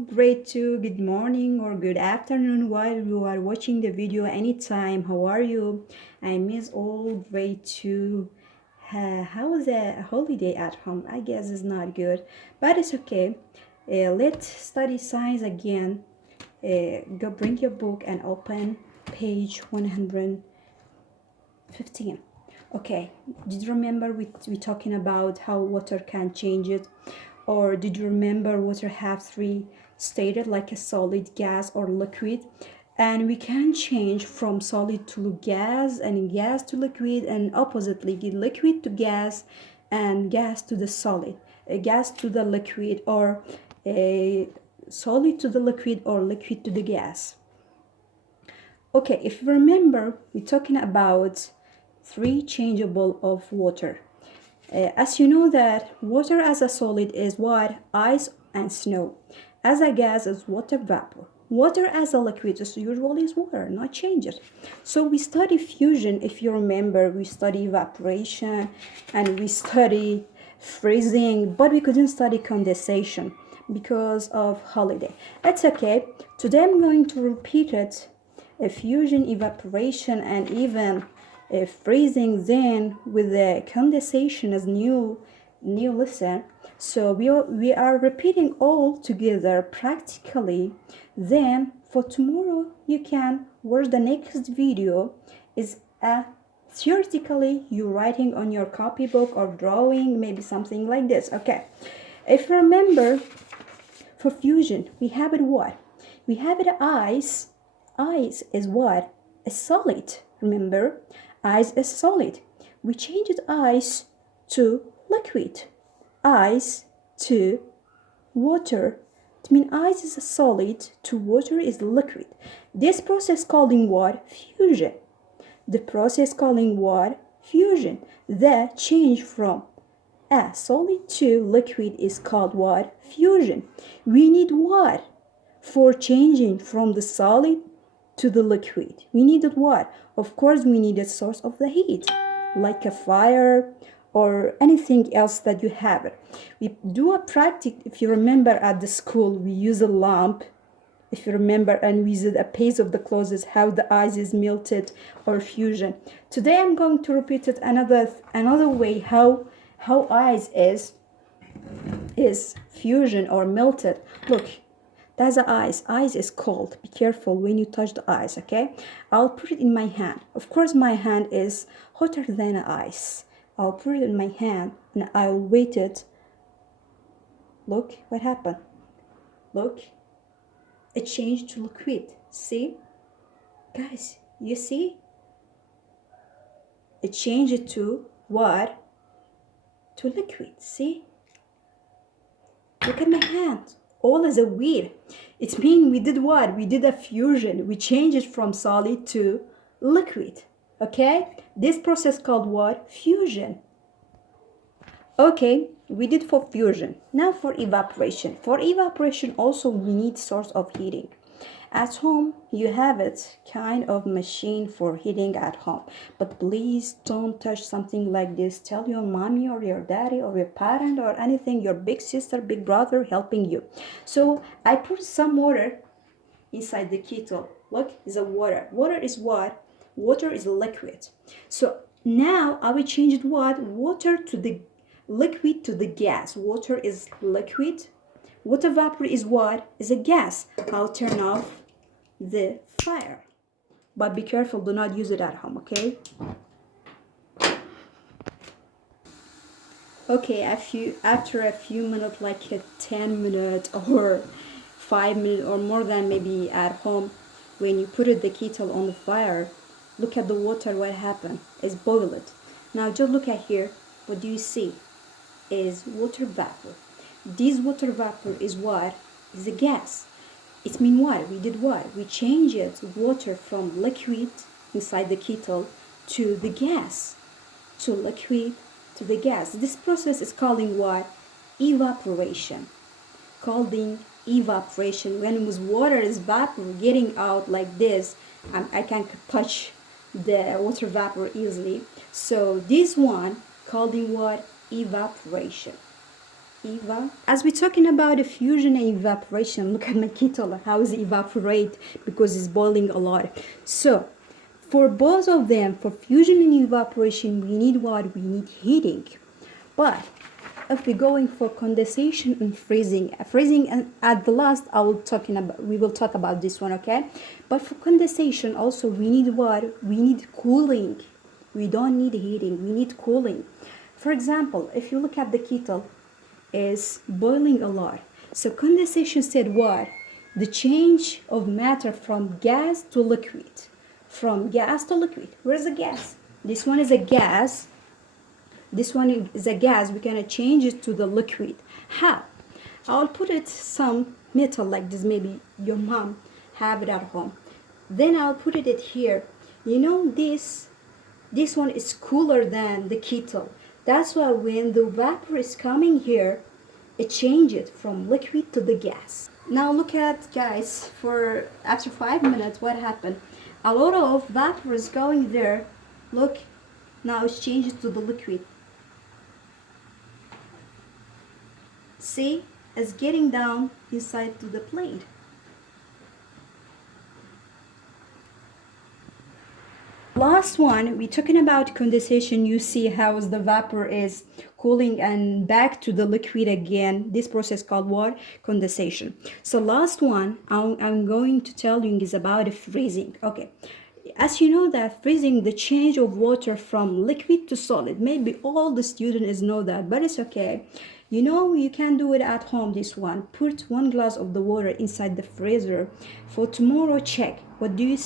grade 2, good morning or good afternoon while you are watching the video anytime. How are you? I miss all grade 2. How was the holiday at home? I guess it's not good, but it's okay. Let's study science again. Go bring your book and open page 115. Okay, did you remember we talking about how water can change it? Or did you remember water have three stated like a solid, gas, or liquid? And we can change from solid to gas and gas to liquid and oppositely liquid to gas and gas to the solid, a gas to the liquid, or a solid to the liquid or liquid to the gas. Okay, if you remember, we're talking about three changeable of water. As you know that water as a solid is what? Ice and snow. As a gas is water vapor. Water as a liquid is usually is water, not changes. So we study fusion, if you remember, we study evaporation and we study freezing, but we couldn't study condensation because of holiday. That's okay. Today I'm going to repeat it. Fusion, evaporation, and even freezing, then with the condensation as new lesson. So we are repeating all together practically. Then for tomorrow you can watch the next video is theoretically you writing on your copybook or drawing, maybe something like this. Okay, if you remember, for fusion we have it what? We have it ice. Ice is what? A solid. Remember, ice is solid. We changed ice to liquid. Ice to water. It means ice is a solid to water is liquid. This process calling what? Fusion. The process calling what? Fusion. The change from a solid to liquid is called what? Fusion. We need what? For changing from the solid to the liquid. We needed what? Of course, we need a source of the heat, like a fire or anything else that you have. We do a practice, if you remember at the school, we use a lamp, if you remember, and we use a piece of the clothes, how the ice is melted or fusion. Today I'm going to repeat it another way how ice is fusion or melted. Look, that's the ice. Ice is cold. Be careful when you touch the ice, okay? I'll put it in my hand. Of course, my hand is hotter than ice. I'll put it in my hand and I'll wait it. Look what happened. Look. It changed to liquid. See? Guys, you see? It changed to what? To liquid. See? Look at my hand. All is a weird. It means we did what? We did a fusion. We changed it from solid to liquid. Okay? This process called what? Fusion. Okay, we did for fusion. Now for evaporation. For evaporation also we need source of heating. At home, you have it, kind of machine for heating at home. But please don't touch something like this. Tell your mommy or your daddy or your parent or anything, your big sister, big brother helping you. So I put some water inside the kettle. Look, is a water. Water is what? Water is liquid. So now I will change it what? Water to the liquid to the gas. Water is liquid. Water vapor is what? Is a gas. I'll turn off the fire. But be careful, do not use it at home, okay? Okay, after a few minutes, like 10 minutes or 5 minutes or more than maybe at home, when you put the kettle on the fire, look at the water, what happened? It's boiled. Now just look at here, what do you see? Is water vapor. This water vapor is what? Is a gas. It means what? We did what? We changed water from liquid inside the kettle to the gas. To liquid to the gas. This process is calling what? Evaporation. Calling evaporation. When water is vapor getting out like this, I can touch the water vapor easily. So this one calling what? Evaporation. Eva. As we're talking about the fusion and evaporation, look at my kettle, how it evaporate because it's boiling a lot. So for both of them, for fusion and evaporation, we need what? We need heating. But if we're going for condensation and freezing, and at the last we will talk about this one, okay? But for condensation also we need what? We need cooling. We don't need heating, we need cooling. For example, if you look at the kettle, is boiling a lot. So condensation said what? The change of matter from gas to liquid. From gas to liquid. Where's the gas? This one is a gas. This one is a gas. We're gonna change it to the liquid. How? I'll put it some metal like this. Maybe your mom have it at home. Then I'll put it here. You know this one is cooler than the kettle. That's why when the vapor is coming here, it changes from liquid to the gas. Now look at, guys, for after 5 minutes, what happened? A lot of vapor is going there. Look, now it's changed to the liquid. See, it's getting down inside to the plate. Last one, we're talking about condensation. You see how the vapor is cooling and back to the liquid again. This process called what? Condensation. So last one I'm going to tell you is about freezing. Okay, as you know that freezing, the change of water from liquid to solid. Maybe all the students know that, but it's okay. You know, you can do it at home. This one, put 1 glass of the water inside the freezer. For tomorrow, check what do you see.